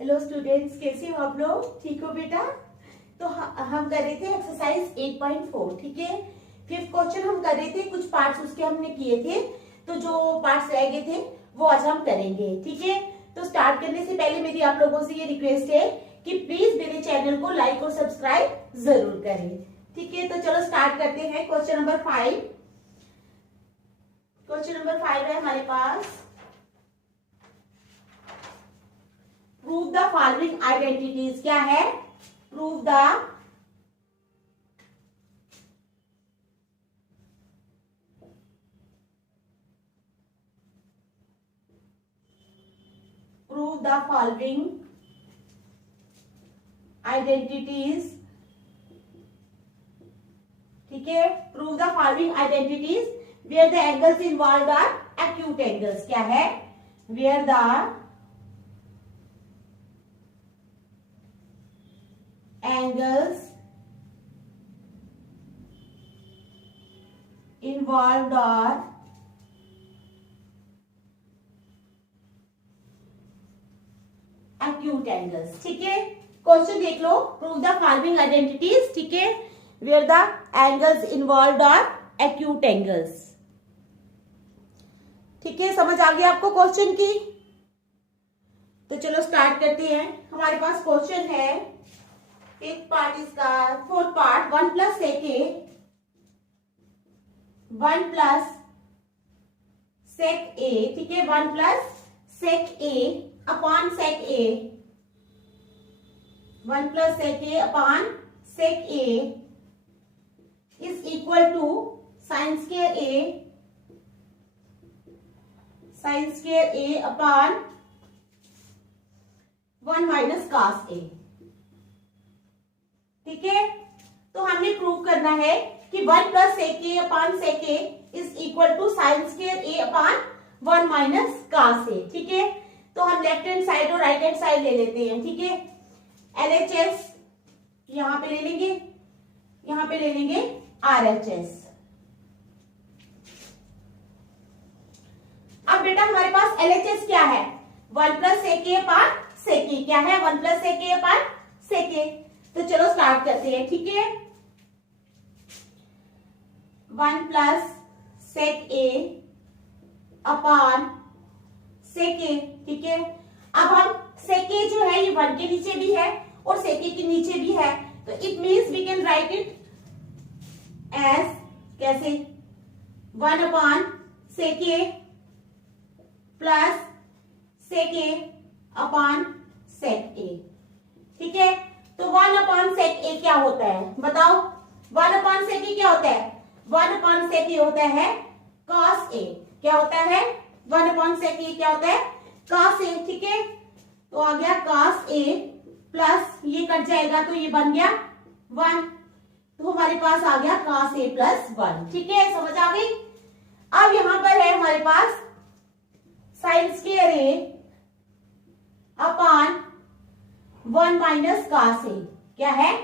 Hello students, कैसे हो आप लोग? ठीक हो बेटा? तो हम कर रहे थे एक्सरसाइज 8.4। ठीक है, फिफ्थ क्वेश्चन हम कर रहे थे, कुछ पार्ट्स उसके हमने किए थे, तो जो पार्ट्स रह गए थे वो आज हम करेंगे। ठीक है, तो स्टार्ट करने से पहले मेरी आप लोगों से ये रिक्वेस्ट है कि प्लीज मेरे चैनल को लाइक और सब्सक्राइब जरूर करें। ठीक है, तो चलो स्टार्ट करते हैं। Question number 5। क्वेश्चन नंबर 5 है हमारे पास, प्रूव द फॉलोइंग आइडेंटिटीज। क्या है? Prove the following identities. ठीक है, prove the following identities where the angles involve are acute angles. क्या है? Where the angles involved are acute angles। ठीक है, क्वेश्चन देख लो। Prove the following identities. ठीक है, where the angles involved are acute angles. ठीक है, समझ आ गया आपको क्वेश्चन की? तो चलो स्टार्ट करते हैं। हमारे पास क्वेश्चन है, एक पार्ट इसका, fourth part, 1 plus sec A, 1 plus sec ए। ठीक है, 1 plus sec A upon sec A, 1 plus sec A upon sec A is equal to sine square A, sine square A upon 1 minus cos A. ठीक है, तो हमने prove करना है कि 1 plus sec A upon sec A is equal to sine square A upon 1 minus cos A. ठीक है, तो हम लेफ्ट हैंड साइड और राइट हैंड साइड ले लेते हैं। ठीक है, LHS यहां पे ले लेंगे, यहां पे ले लेंगे RHS। अब बेटा हमारे पास LHS क्या है? 1 plus sec A upon sec ए। क्या है? 1 plus sec A upon sec ए। तो चलो स्टार्ट करते हैं। ठीक है, 1 plus sec A upon sec ए। ठीक है, अब हम सेक ए जो है ये 1 के नीचे भी है और सेक ए के नीचे भी है, तो it means we can write it as कैसे? 1 upon sec A plus sec A upon sec ए। ठीक है, तो 1 अपॉन सेक ए क्या होता है बताओ? 1 अपॉन सेक ए क्या होता है? 1 अपॉन सेक ए होता है कॉस ए। क्या होता है? 1 अपॉन सेक ए क्या होता है? Cos A. ठीक है, तो आ गया कॉस ए प्लस ये कट जाएगा तो ये बन गया 1, तो हमारे पास आ गया कॉस ए प्लस 1। ठीक है, समझ आ गई? अब यहां पर है हमारे पास sign square A upon 1 minus cos ए। क्या है?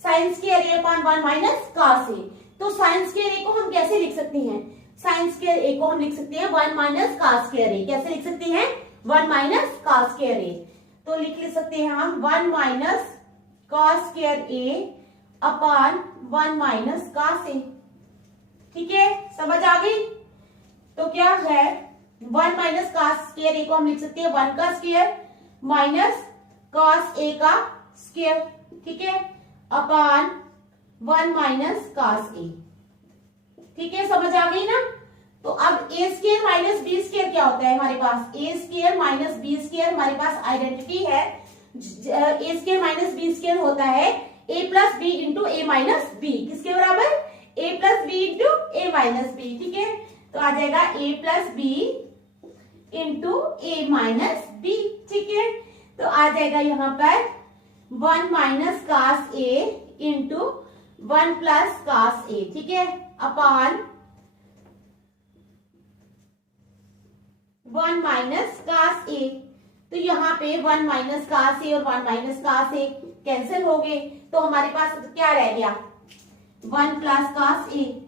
Sign square A upon 1 minus cos ए। तो साइन स्क्वायर ए को हम कैसे लिख सकते हैं? साइन स्क्वायर ए को हम लिख सकते हैं 1 माइनस कॉस स्क्वायर ए। कैसे लिख सकते हैं? 1 माइनस कॉस स्क्वायर ए। तो लिख सकते हैं हम 1 minus cos square A upon 1 minus cos A. ठीक है, समझ आ गई? तो क्या है? 1 माइनस कॉस स्क्वायर ए को हम लिख सकते हैं 1 का स्क्वायर माइनस कॉस ए का स्क्वायर। ठीक है, अपॉन 1 माइनस कॉस ए। ठीक है, समझ आ गई ना? तो अब ए स्क्वायर माइनस बी स्क्वायर क्या होता है हमारे पास? ए स्क्वायर माइनस बी स्क्वायर हमारे पास आइडेंटिटी है। ए स्क्वायर माइनस बी स्क्वायर होता है ए प्लस बी इंटू ए माइनस बी। किसके बराबर? ए प्लस बी इंटू ए माइनस बी। ठीक है, तो आ जाएगा ए प्लस बी इंटू ए माइनस बी। ठीक है, तो आ जाएगा यहां पर 1 minus cos A into 1 plus cos A. ठीक है, अपॉन 1 माइनस कॉस ए। तो यहाँ पे 1 माइनस कॉस ए और 1 माइनस कॉस ए कैंसिल हो गए, तो हमारे पास क्या रह गया? 1 प्लस कॉस ए,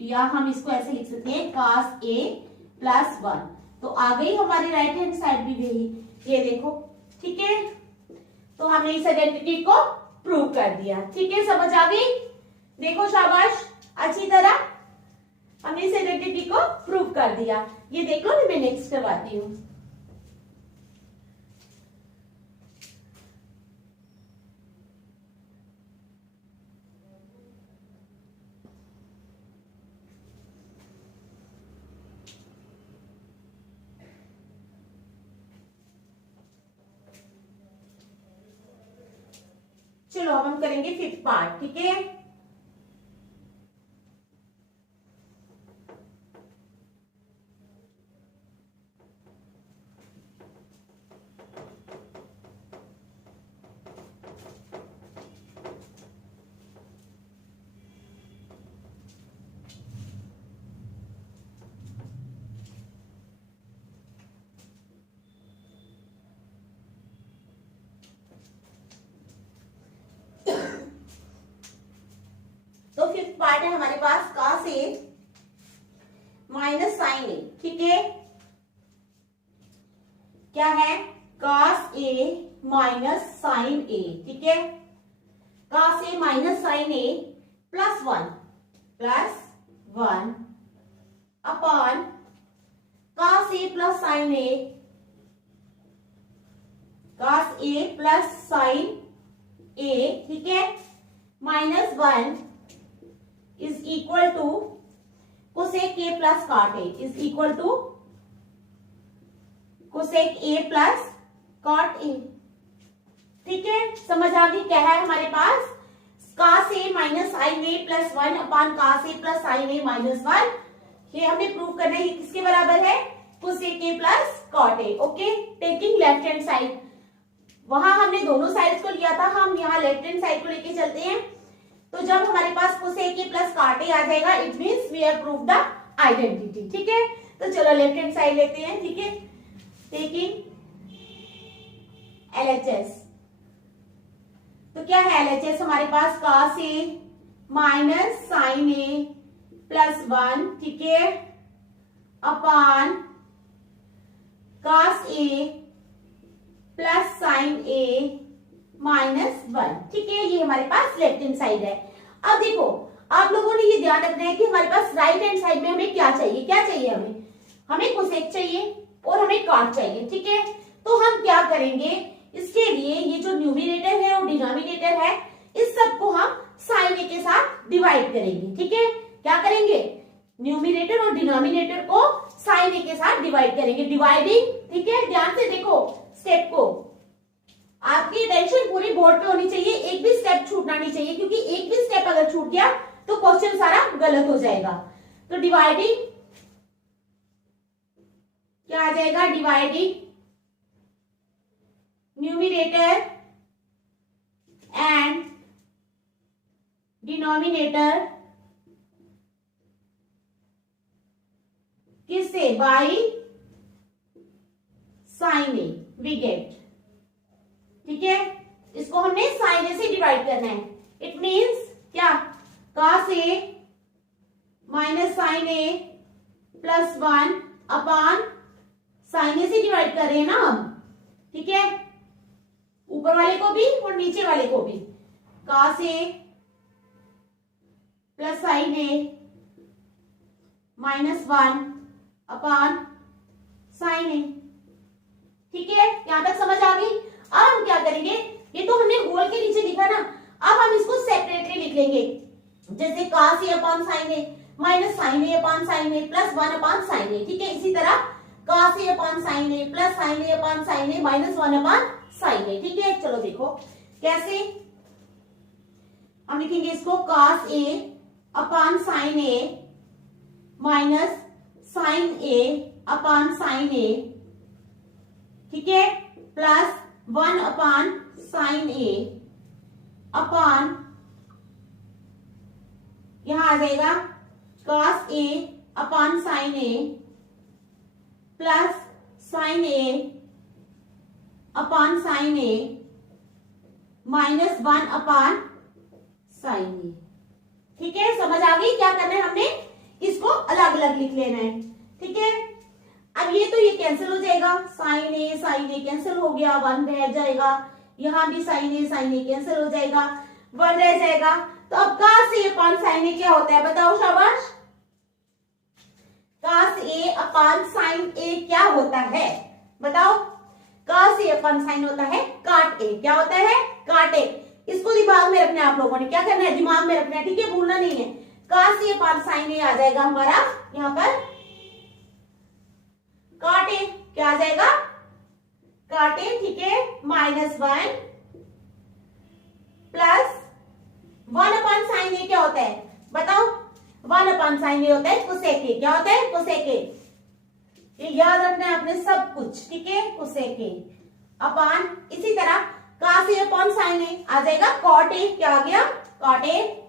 या हम इसको ऐसे लिख सकते हैं कॉस ए प्लस 1। तो आ गई हमारी राइट हैंड साइड भी यही, ये देखो। ठीक है, तो हमने इस आइडेंटिटी को प्रूव कर दिया। ठीक है, समझ आ गई? देखो शाबाश, अच्छी तरह हमने इस आइडेंटिटी को प्रूव कर दिया। ये देखो ना, मैं नेक्स्ट करवाती हूँ। चलो अब हम करेंगे फिफ्थ पार्ट। ठीक है, तो फिफ्थ पार्ट है हमारे पास cos A minus sin A। ठीक है, क्या है? cos A minus sin A। ठीक है, cos A minus sin A plus one upon cos A plus sin A, cos A plus sin A। ठीक है, minus one is equal to cosec A plus cot A is equal to cosec A plus cot A। ठीक है, समझ आ गई? क्या है हमारे पास? cos A minus sin A plus one upon cos A plus sin A minus one. ये हमने प्रूव करना है, किसके बराबर है? Cosec A plus cot A। Okay, taking left hand side. वहां हमने दोनों साइड्स को लिया था, हम यहाँ लेफ्ट हैंड साइड को लेके चलते हैं। तो जब हमारे पास cosec A plus cot A आ जाएगा, it means we have proved the identity. ठीक है, तो चलो लेफ्ट हैंड साइड लेते हैं। ठीक है, टेकिंग LHS। तो क्या है LHS हमारे पास? cos A minus sin A plus one. ठीक है, upon cos A plus sin A minus one. ठीक है, ये हमारे पास लेफ्ट हैंड साइड है। अब देखो, आप लोगों ने ये ध्यान रखना है कि हमारे पास राइट हैंड साइड में हमें क्या चाहिए? क्या चाहिए हमें कोसेक चाहिए और हमें कॉट चाहिए। ठीक है, तो हम क्या करेंगे? इसके लिए ये जो न्यूमिनेटर है और डिनोमिनेटर है, इस सब को हम साइन ए के साथ डिवाइड करेंगे। ठीक है, क्या करेंगे? न्यूमिनेटर और डिनोमिनेटर को साइन ए के साथ डिवाइड करेंगे, डिवाइडिंग। ठीक है, ध्यान से देखो स्टेप को, आपकी अटेंशन पूरी बोर्ड पे होनी चाहिए, एक भी स्टेप छूटना नहीं चाहिए, क्योंकि एक भी स्टेप अगर छूट गया तो क्वेश्चन सारा गलत हो जाएगा। तो डिवाइडिंग क्या आ जाएगा? डिवाइडिंग न्यूमिनेटर एंड डिनोमिनेटर किससे? By sine A we get. ठीक है, इसको हमने साइन ए से डिवाइड करना है। इट मींस क्या? cos A minus sine A plus one upon sine A से डिवाइड कर रहे हैं ना हम। ठीक है, ऊपर वाले को भी और नीचे वाले को भी। cos A plus sine A minus one upon sine A। ठीक है, यहां तक समझ आ गई? अब हम क्या करेंगे? ये तो हमने होल के नीचे लिखा ना, अब हम इसको सेपरेटली लिख लेंगे। जैसे cos A upon sine A minus sine A upon sine A plus one upon sine A। ठीक है, इसी तरह cos A upon sine A plus sine A upon sine A minus one upon sine A। ठीक है, चलो देखो कैसे हम लिखेंगे इसको। cos A upon sine A minus sine A upon sine A। ठीक है, plus one upon sine A upon यहां आ जाएगा cos A upon sine A plus sine A upon sine A minus one upon sine A। ठीक है, समझ आ गई? क्या करना है हमने? इसको अलग अलग लिख लेना है। ठीक है, अब ये तो ये कैंसिल हो जाएगा, साइन ए कैंसिल हो गया, वन रह जाएगा, यहाँ भी साइन ए कैंसिल हो जाएगा, 1 रह जाएगा। तो अब cos a अपॉन साइन ए क्या होता है बताओ शाबाश। cos a अपॉन साइन ए क्या होता है बताओ। cos a अपॉन साइन होता है काट a। क्या होता है काट a। इसको दिमाग में रखना है आप लोगों ने, क्या करना है दिमाग में रखना है, ठीक है, भूलना नहीं है। cos a अपॉन साइन ए आ जाएगा हमारा यहाँ पर काट a, क्या आ जाएगा काट a, ठीक है, -1 प्लस 1 अपॉन साइन ए क्या होता है बताओ। 1 अपॉन साइन ए होता है कोसेक ए। क्या होता है कोसेक ए। ये याद रखना है आपने सब कुछ, ठीक है, कोसेक ए अपॉन इसी तरह cos ए अपॉन साइन ए आ जाएगा कॉट ए। क्या आ गया कॉट ए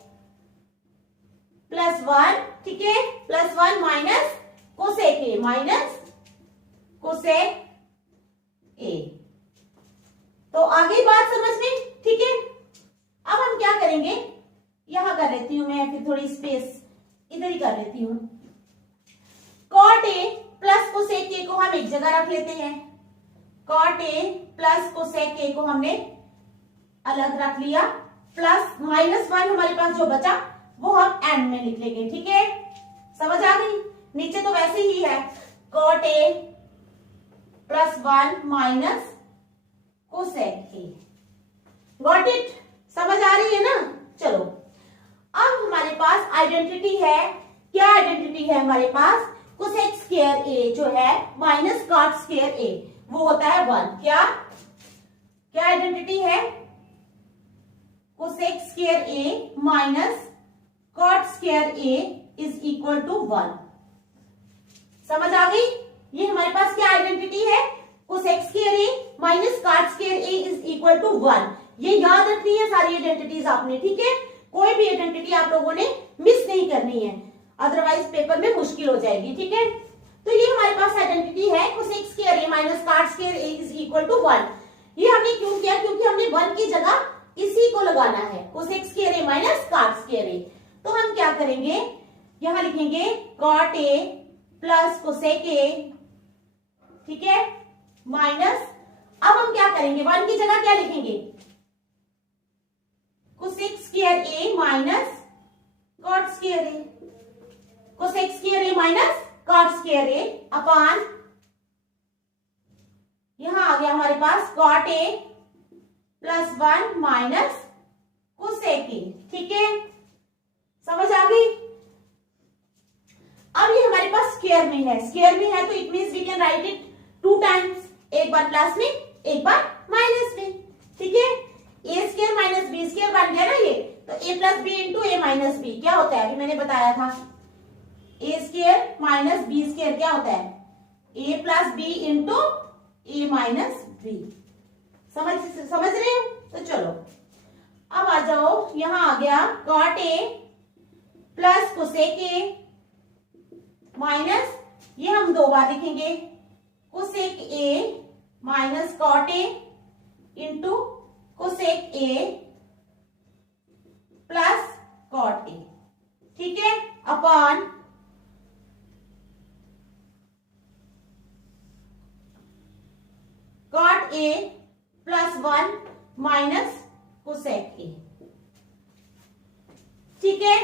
+1, ठीक है, +1 minus cosec A minus cosec ए। तो आगे बात समझ में, ठीक है। अब हम क्या करेंगे, यहां कर लेती हूं मैं, फिर थोड़ी स्पेस इधर ही कर लेती हूं। कॉट ए प्लस कोसेक ए को हम एक जगह रख लेते हैं। कॉट ए प्लस कोसेक ए को हमने अलग रख लिया, प्लस -1 हमारे पास जो बचा वो हम एंड में लिख लेंगे, ठीक है, समझ आ गई। नीचे तो वैसे ही है cot A +1 minus cosec A. Got it, समझ आ रही है ना। चलो अब हमारे पास आइडेंटिटी है। क्या आइडेंटिटी है हमारे पास, कोसेक स्क्वायर ए जो है माइनस कॉट स्क्वायर ए वो होता है 1। क्या क्या आइडेंटिटी है, cosec square A minus cot square A is equal to 1। समझ आ गई। ये हमारे पास क्या आइडेंटिटी है, cosec square A minus cot square A is equal to 1। ये याद रखनी है सारी आइडेंटिटीज आपने, ठीक है, कोई भी आइडेंटिटी आप लोगों ने मिस नहीं करनी है, अदरवाइज पेपर में मुश्किल हो जाएगी, ठीक है। तो ये हमारे पास आइडेंटिटी है cosec square A minus cot square A is equal to 1। ये हमने क्यों किया, क्योंकि हमने 1 की जगह इसी को लगाना है, cosec square A minus cot square A. तो हम क्या करेंगे, यहां लिखेंगे cot A plus cosec A, ठीक है, माइनस, अब हम क्या करेंगे 1 की जगह क्या लिखेंगे, cosec square A minus cot square A. Cosec square A minus cot square A upon, यहां आ गया हमारे पास cot A +1 minus cosec A, ठीक है, समझ आ गई। अब ये हमारे पास स्क्वायर में है, स्क्वायर में है तो it means we can write it 2 times, एक बार प्लस में एक बार माइनस में, ठीक है। ए स्क्वायर माइनस बी स्क्वायर बन गया ना ये, तो ए प्लस बी इंटू ए माइनस बी क्या होता है, अभी मैंने बताया था, ए स्क्वायर माइनस बी स्क्वायर क्या होता है, ए प्लस बी इंटू ए माइनस बी। समझ रहे हो। तो चलो अब आ जाओ, यहां आ गया cot A plus cosec A minus, ये हम 2 बार लिखेंगे, cosec A minus cot A into cosec A plus cot A, ठीक है, upon cot A +1 minus cosec A, ठीक है।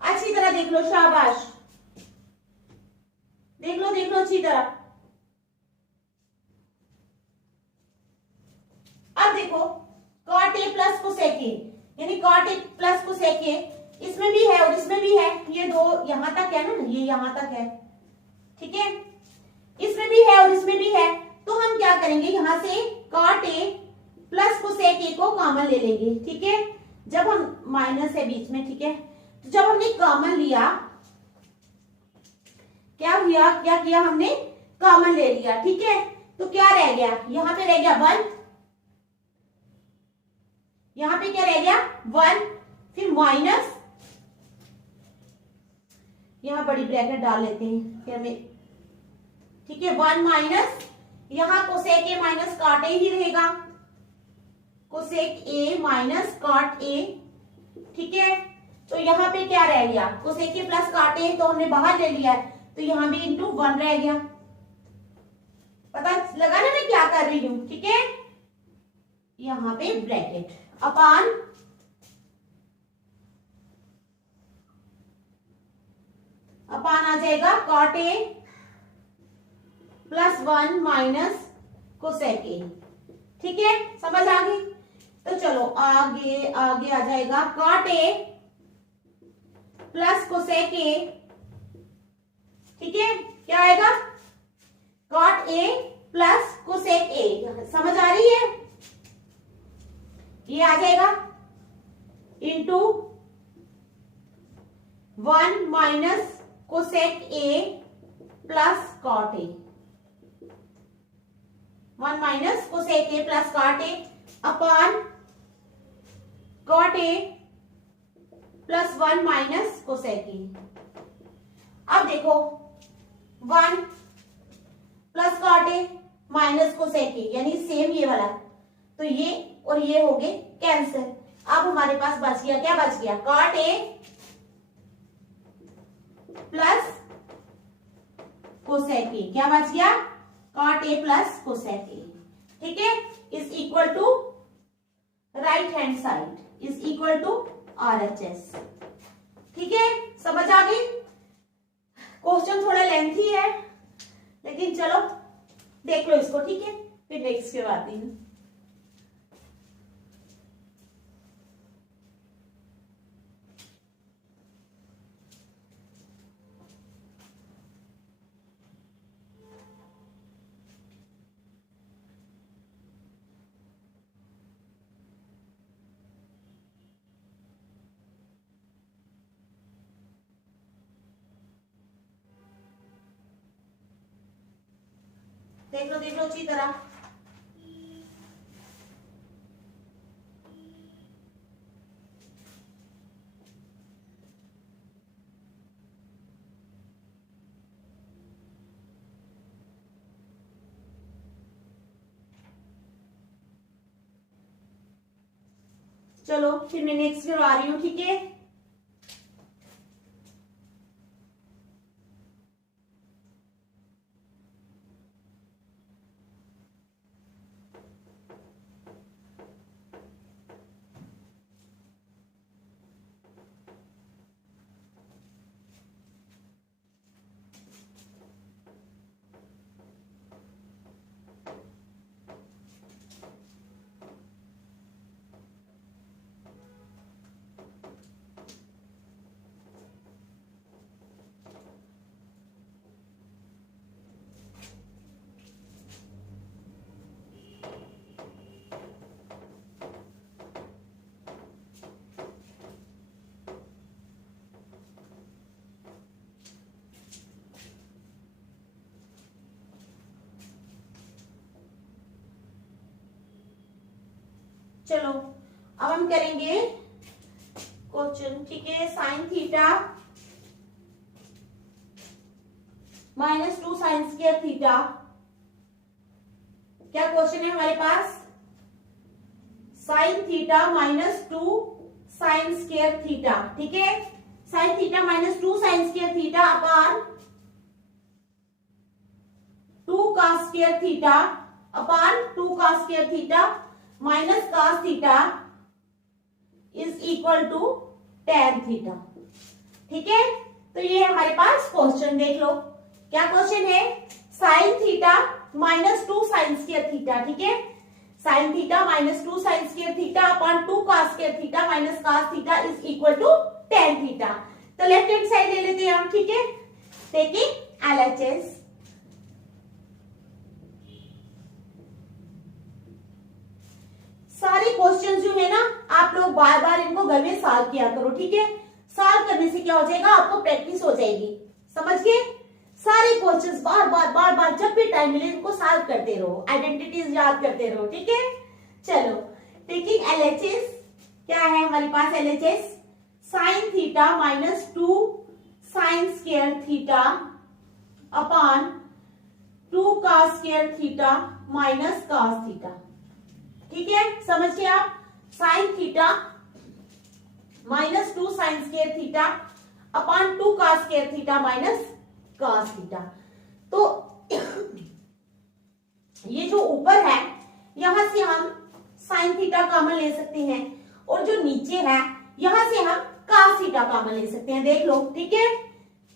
अच्छी तरह देख लो, शाबाश, देख लो अच्छी तरह। अब देखो cot A plus cosec A, यानी cot A plus cosec A, इसमें भी है और इसमें भी है, ये 2 यहां तक है ना, ये यहां तक है, ठीक है, इसमें भी है और इसमें भी है। तो हम क्या करेंगे, यहां से कॉट ए प्लस कोसेक ए को कॉमन ले लेंगे, ठीक है, जब हम माइनस है बीच में, ठीक है, तो जब हमने कॉमन लिया क्या किया हमने कॉमन ले लिया, ठीक है, तो क्या रह गया, यहां पे रह गया 1, यहां पे क्या रह गया 1, फिर माइनस, यहां बड़ी ब्रैकेट डाल लेते हैं फिर हमें, ठीक है, 1 माइनस, यहां cosec A minus cot A ही रहेगा, cosec A minus cot A, ठीक है। तो यहाँ पे क्या रह गया, cosec A plus cot A तो हमने बाहर ले लिया है, तो यहाँ भी इंटू 1 रह गया। पता लगा ना मैं क्या कर रही हूं, ठीक है, वहां पे ब्रैकेट अपान आ जाएगा cot A plus 1 minus cosec A। ठीक है, समझ आ गई? तो चलो आगे आगे आ जाएगा cot A plus cosec A। ठीक है, क्या आएगा? cot A plus cosec A। समझ आ रही है? ये आ जाएगा into 1 minus cosec A plus cot A। 1 minus cosec A plus cot A upon cot A plus 1 minus cosec A। अब देखो 1 plus cot A minus cosec A यानी same ये वाला, तो ये और ये हो गए कैंसिल। अब हमारे पास बच गया, क्या बच गया? cot A plus cosec A। क्या बच गया? cot A plus cosec A। ठीक है, is equal to right hand side is equal to RHS। ठीक है, समझ आ गई? क्वेश्चन थोड़ा लेंथी है लेकिन चलो देख लो इसको। ठीक है, फिर नेक्स्ट के बाद ही देख लो अच्छी तरह। चलो फिर मैं नेक्स्ट करवा रही हूं। ठीक है, चलो अब हम करेंगे क्वेश्चन। ठीक है, sine theta minus 2 sine square theta. क्या क्वेश्चन है हमारे पास? Sine theta minus 2 sine square theta. ठीक है, sine theta minus 2 sine square theta upon 2 cos square theta upon 2 cos square theta minus cos theta is equal to tan theta. ठीक है, तो ये हमारे पास क्वेश्चन देख लो। क्या क्वेश्चन है? Sine theta minus 2 sine square theta. ठीक है, sine theta minus 2 sine square theta upon 2 cos square theta minus cos theta is equal to tan theta. तो लेफ्ट हैंड साइड ले लेते हैं हम। ठीक है, टेकिंग LHS। सारे क्वेश्चन जो है ना, आप लोग बार बार इनको घर में सॉल्व किया करो। ठीक है, सॉल्व करने से क्या हो जाएगा? आपको प्रैक्टिस हो जाएगी। समझ गए? सारे क्वेश्चंस बार बार जब भी टाइम मिले इनको सॉल्व करते रहो, आइडेंटिटीज याद करते रहो। ठीक है, चलो टेकिंग LHS। क्या है हमारे पास LHS? Sign theta minus 2 sine square theta upon 2 cos square theta minus cos theta. ठीक है, समझ गए आप? Sign theta minus 2 sine square theta upon 2 cos square theta minus cos theta. तो ये जो ऊपर है यहां से हम साइन थीटा कॉमन ले सकते हैं, और जो नीचे है यहां से हम cos थीटा कॉमन ले सकते हैं, देख लो, ठीक है।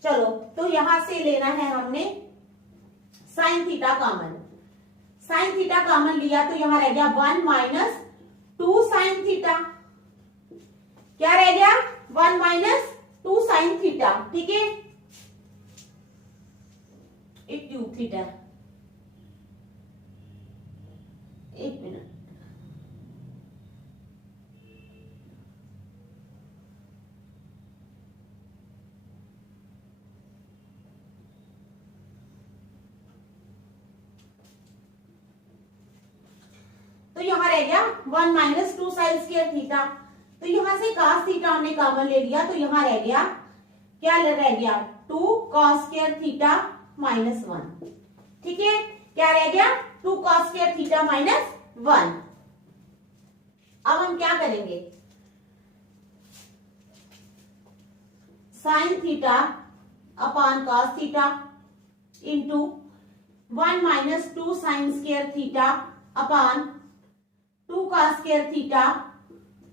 चलो, तो यहां से लेना है हमने sine theta common. Sine theta common लिया तो यहां रह गया 1 माइनस 2 साइन थीटा। क्या रह गया? 1 माइनस 2 साइन थीटा, ठीक है। एक क्यूब थीटा, एक मिनट, तो यहां रह गया 1 माइनस 2 साइन स्क्वायर थीटा। तो यहां से cos थीटा हमने कॉमन ले लिया, तो यहां रह गया, क्या रह गया? 2 cos स्क्वायर थीटा माइनस 1, ठीक है। क्या रह गया? 2 cos स्क्वायर थीटा माइनस 1। अब हम क्या करेंगे? Sine theta upon cos theta into 1 minus 2 sine square theta upon 2 cos square theta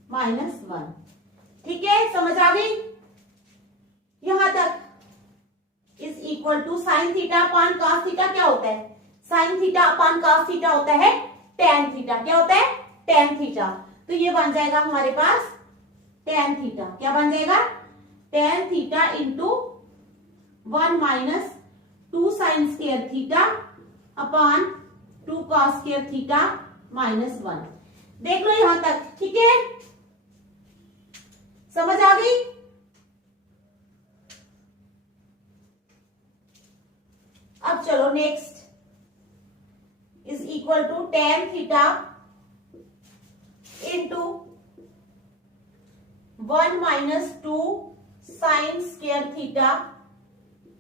minus 1, ठीक है। समझ आ गई? यहां तक is equal to sine theta upon cos theta क्या होता है? Sine theta upon cos theta होता है tan थीटा। क्या होता है? tan theta. तो ये बन जाएगा हमारे पास tan थीटा। क्या बन जाएगा? tan theta into 1 minus 2 sine square theta upon 2 cos square theta minus 1। देख लो यहां तक, ठीक है। समझ आ गई? अब चलो next, is equal to tan theta into 1 minus 2 sine square theta,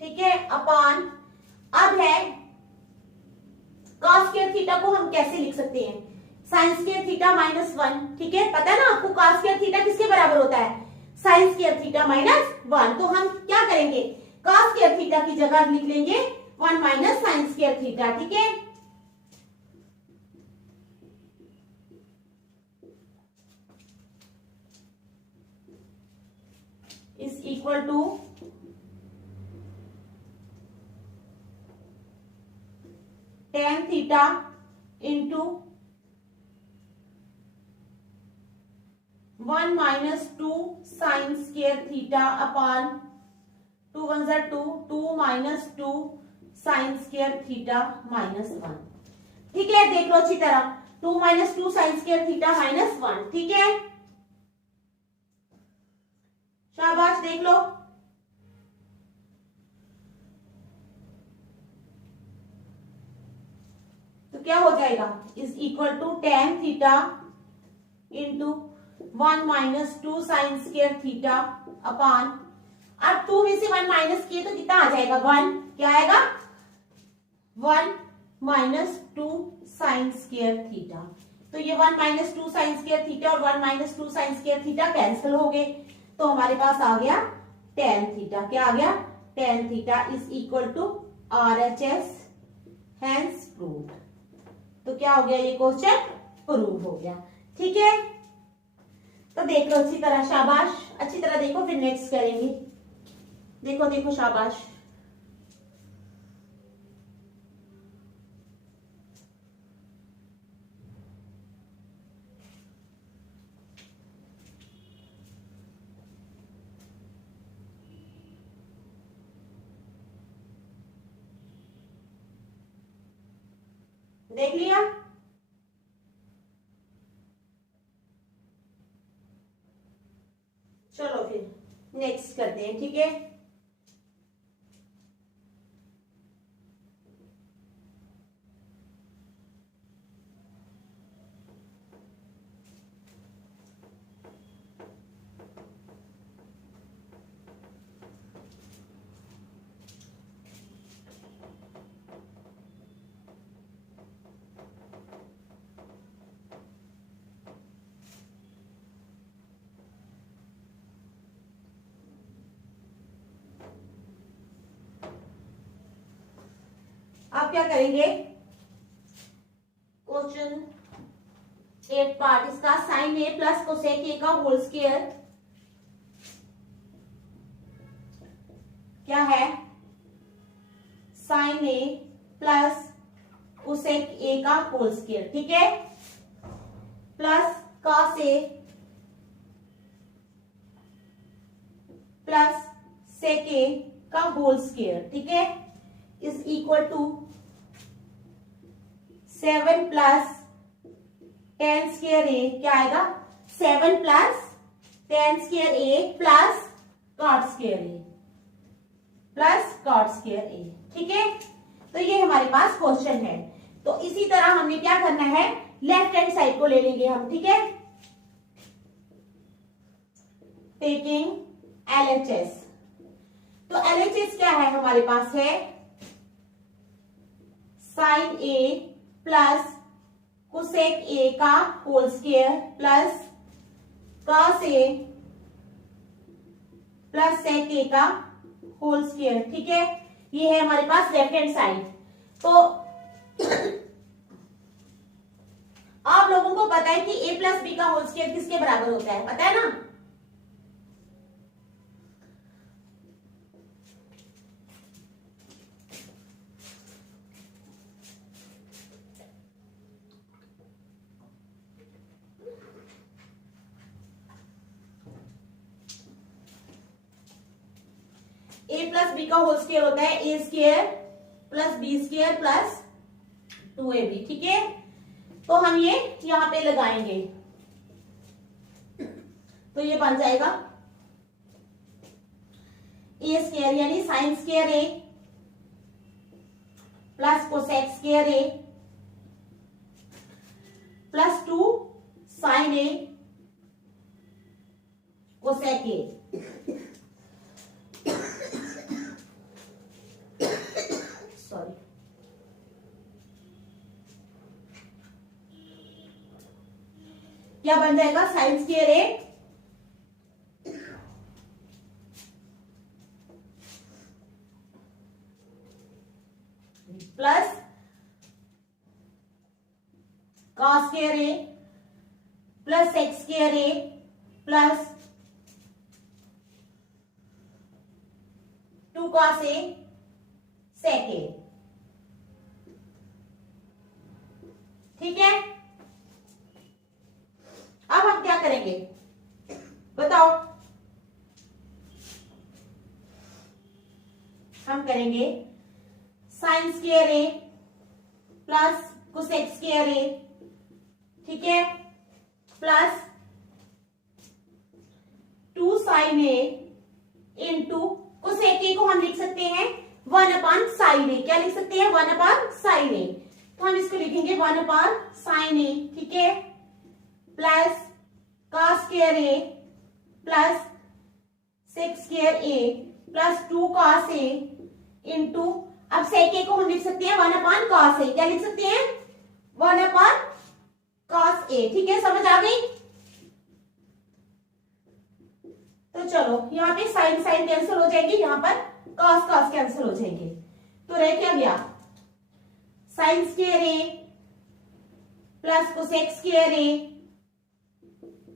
ठीक है, अपॉन, अब है cos स्क्वायर थीटा को हम कैसे लिख सकते हैं? साइन स्क्वायर थीटा माइनस 1, ठीक है। पता है ना आपको cos स्क्वायर थीटा किसके बराबर होता है? Sign square theta minus 1। तो हम क्या करेंगे? cos स्क्वायर थीटा की जगह लिख लेंगे 1 माइनस साइन स्क्वायर थीटा, ठीक है। Is equal to tan theta into 1 minus 2 sine square theta upon 2 1 जा 2, 2 minus 2 sine square theta minus 1, ठीक है। देख लो अच्छी तरह, 2 minus 2 sine square theta minus 1, ठीक है। शाबाश, देख लो। तो क्या हो जाएगा? Is equal to tan theta into 1 minus 2 sine square theta upon, अब 2 में से 1 माइनस किए तो कितना आ जाएगा? 1। क्या आएगा? 1 माइनस 2 साइन स्क्वायर थीटा। तो ये 1 माइनस 2 साइन स्क्वायर थीटा और 1 minus 2 sine square theta cancel हो गए, तो हमारे पास आ गया tan थीटा। क्या आ गया? tan theta is equal to RHS, hence proved. तो क्या हो गया? ये क्वेश्चन प्रूव हो गया, ठीक है। तो देख लो अच्छी तरह, शाबाश, अच्छी तरह देखो, फिर नेक्स्ट करेंगे। देखो देखो, शाबाश। देख लिया? चलो फिर नेक्स्ट करते हैं, ठीक है। आप क्या करेंगे? क्वेश्चन एक पार्ट इसका sine A plus cosec A का होल स्क्वायर क्या है, sine A plus cosec A का होल स्क्वायर, ठीक है, plus cos A plus sec A का होल स्क्वायर, ठीक है, is equal to 7 plus tan square A, क्या आएगा 7 प्लस टेन स्क्वायर ए प्लस कॉट स्क्वायर ए प्लस कॉट स्क्वायर ए, ठीक है। तो ये हमारे पास क्वेश्चन है। तो इसी तरह हमने क्या करना है, लेफ्ट हैंड साइड को ले लेंगे हम, ठीक है, टेकिंग LHS। तो LHS क्या है, हमारे पास है sine A plus cosec A का whole square plus cos A plus sec A का होल स्क्वायर, ठीक है, ये है हमारे पास लेफ्ट हैंड साइड। तो आप लोगों को पता है कि a प्लस बी का होल स्क्वायर किसके बराबर होता है, पता है ना, a प्लस बी का होल स्क्वायर होता है a square plus b square plus 2ab, ठीक है। तो हम ये यहां पे लगाएंगे, तो ये बन जाएगा a स्क्वायर यानी sine square a plus cosec square a plus 2 sine a cosec a, sorry, क्या बन जाएगा sine square A plus cos square A plus sec square A plus 2 cos a sec ए, ठीक है। अब हम क्या करेंगे बताओ, हम करेंगे साइन स्क्वायर ए प्लस कोसेक स्क्वायर ए, ठीक है, plus 2 sine a into cosec ए को हम लिख सकते हैं 1 अपान साइन ए, क्या लिख सकते हैं 1 अपान साइन ए, तो हम इसको लिखेंगे 1 अपान साइन ए, ठीक है, प्लस कॉस स्क्वायर ए प्लस सेक स्क्वायर ए प्लस 2 कॉस ए इंटू, अब सेक ए को हम लिख सकते हैं 1 अपान कॉस ए, क्या लिख सकते हैं 1 अपान कॉस ए, ठीक है, समझ आ गई। तो चलो यहाँ पे साइन साइन कैंसिल हो जाएगी, यहाँ पर कॉस कॉस कैंसिल हो जाएंगे, तो रह क्या गया साइन स्क्वायर ए प्लस कोसेक स्क्वायर ए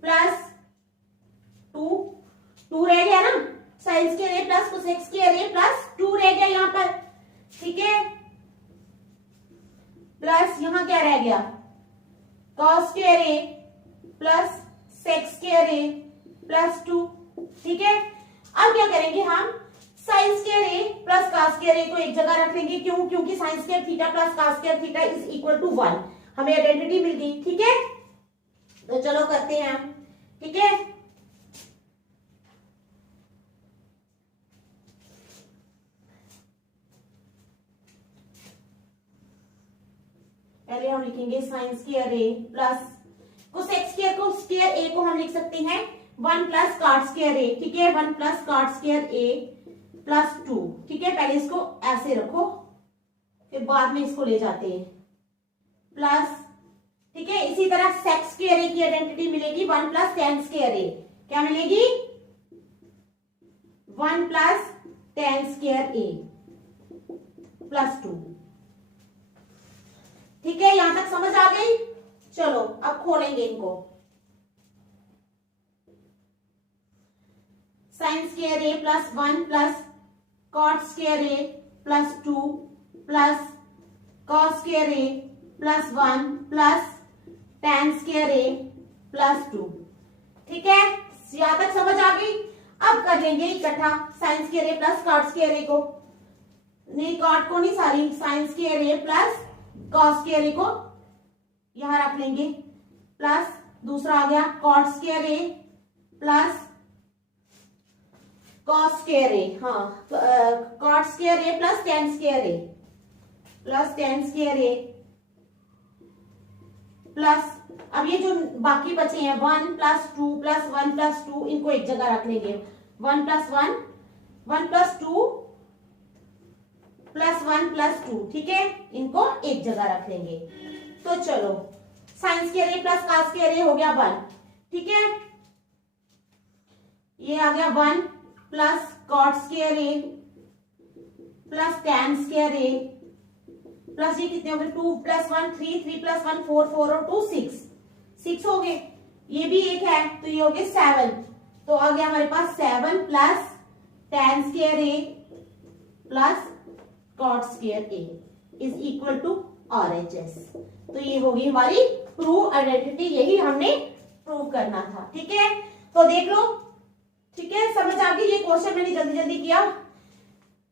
प्लस 2 रह गया ना, साइन स्क्वायर ए प्लस कोसेक स्क्वायर ए प्लस 2 रह गया यहाँ पर, ठीक है, प्लस यहाँ क्या रह गया कॉस स्क्वायर ए प्लस सेक स्क्वायर ए प्लस 2, ठीक है। अब क्या करेंगे हम sine square A plus cos square a को एक जगह रख लेंगे, क्यों, क्योंकि sine square theta plus cos square theta is equal to 1, हमें आइडेंटिटी मिल गई, ठीक है। तो चलो करते हैं हम, ठीक है, पहले हम लिखेंगे साइन स्क्वायर ए प्लस कोसेक स्क्वायर को स्क्वायर ए को हम लिख सकते हैं 1 प्लस कॉट स्क्वायर ए, ठीक है, 1 प्लस कॉट स्क्वायर ए प्लस 2, ठीक है, पहले इसको ऐसे रखो फिर बाद में इसको ले जाते हैं प्लस, ठीक है, इसी तरह सेक स्क्वायर ए की आइडेंटिटी मिलेगी 1 प्लस टेन स्क्वायर ए, क्या मिलेगी 1 प्लस टेन स्क्वायर ए प्लस 2, ठीक है, यहां तक समझ आ गई। चलो अब खोल तोड़ेंगे इनको। साइन स्क्वायर ए प्लस 1 प्लस कॉट स्क्वायर ए प्लस 2 प्लस कॉस स्क्वायर ए प्लस 1 प्लस tan स्क्वायर ए प्लस 2। ठीक है, यहां तक समझ आ गई। अब कर लेंगे इकट्ठा sign square A plus cot square a को, नहीं कॉट को नहीं, सारी sign square A plus cos square a को यहां रख लेंगे, प्लस दूसरा आ गया कॉट स्क्वायर ए प्लस कॉस स्क्वायर ए, हाँ कॉट स्क्वायर ए प्लस tan स्क्वायर ए प्लस tan स्क्वायर ए प्लस, अब ये जो बाकी बचे हैं 1 प्लस 2 प्लस 1 प्लस 2, इनको एक जगह रख लेंगे। 1 प्लस 1 1 प्लस 2 प्लस 1 प्लस 2, ठीक है, इनको एक जगह रख लेंगे। तो चलो साइन स्क्वायर ए प्लस कॉस स्क्वायर ए हो गया 1, ठीक है, ये आ गया 1 प्लस कॉट स्क्वायर ए प्लस tan स्क्वायर ए प्लस ये कितने हो गए 2 प्लस 1 3 3 प्लस 1 4 4 और 2 6 हो गए। ये भी एक है तो ये हो गए 7, तो आ गया हमारे पास 7 plus tan square A plus cot square A is equal to RHS। तो ये होगी हमारी प्रूव आइडेंटिटी, यही हमने प्रूव करना था। ठीक है, तो देख लो, ठीक है, समझ आ गई। ये क्वेश्चन मैंने जल्दी जल्दी किया,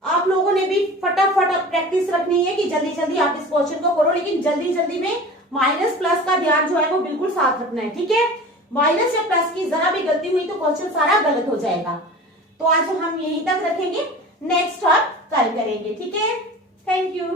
आप लोगों ने भी फटाफट प्रैक्टिस रखनी है कि जल्दी जल्दी आप इस क्वेश्चन को करो, लेकिन जल्दी जल्दी में माइनस प्लस का ध्यान जो है वो बिल्कुल साथ रखना है। ठीक है, माइनस या प्लस की जरा भी गलती हुई तो क्वेश्चन सारा गलत हो जाएगा। तो आज हम यहीं तक रखेंगे, नेक्स्ट हम कल करेंगे। ठीक है, थैंक यू।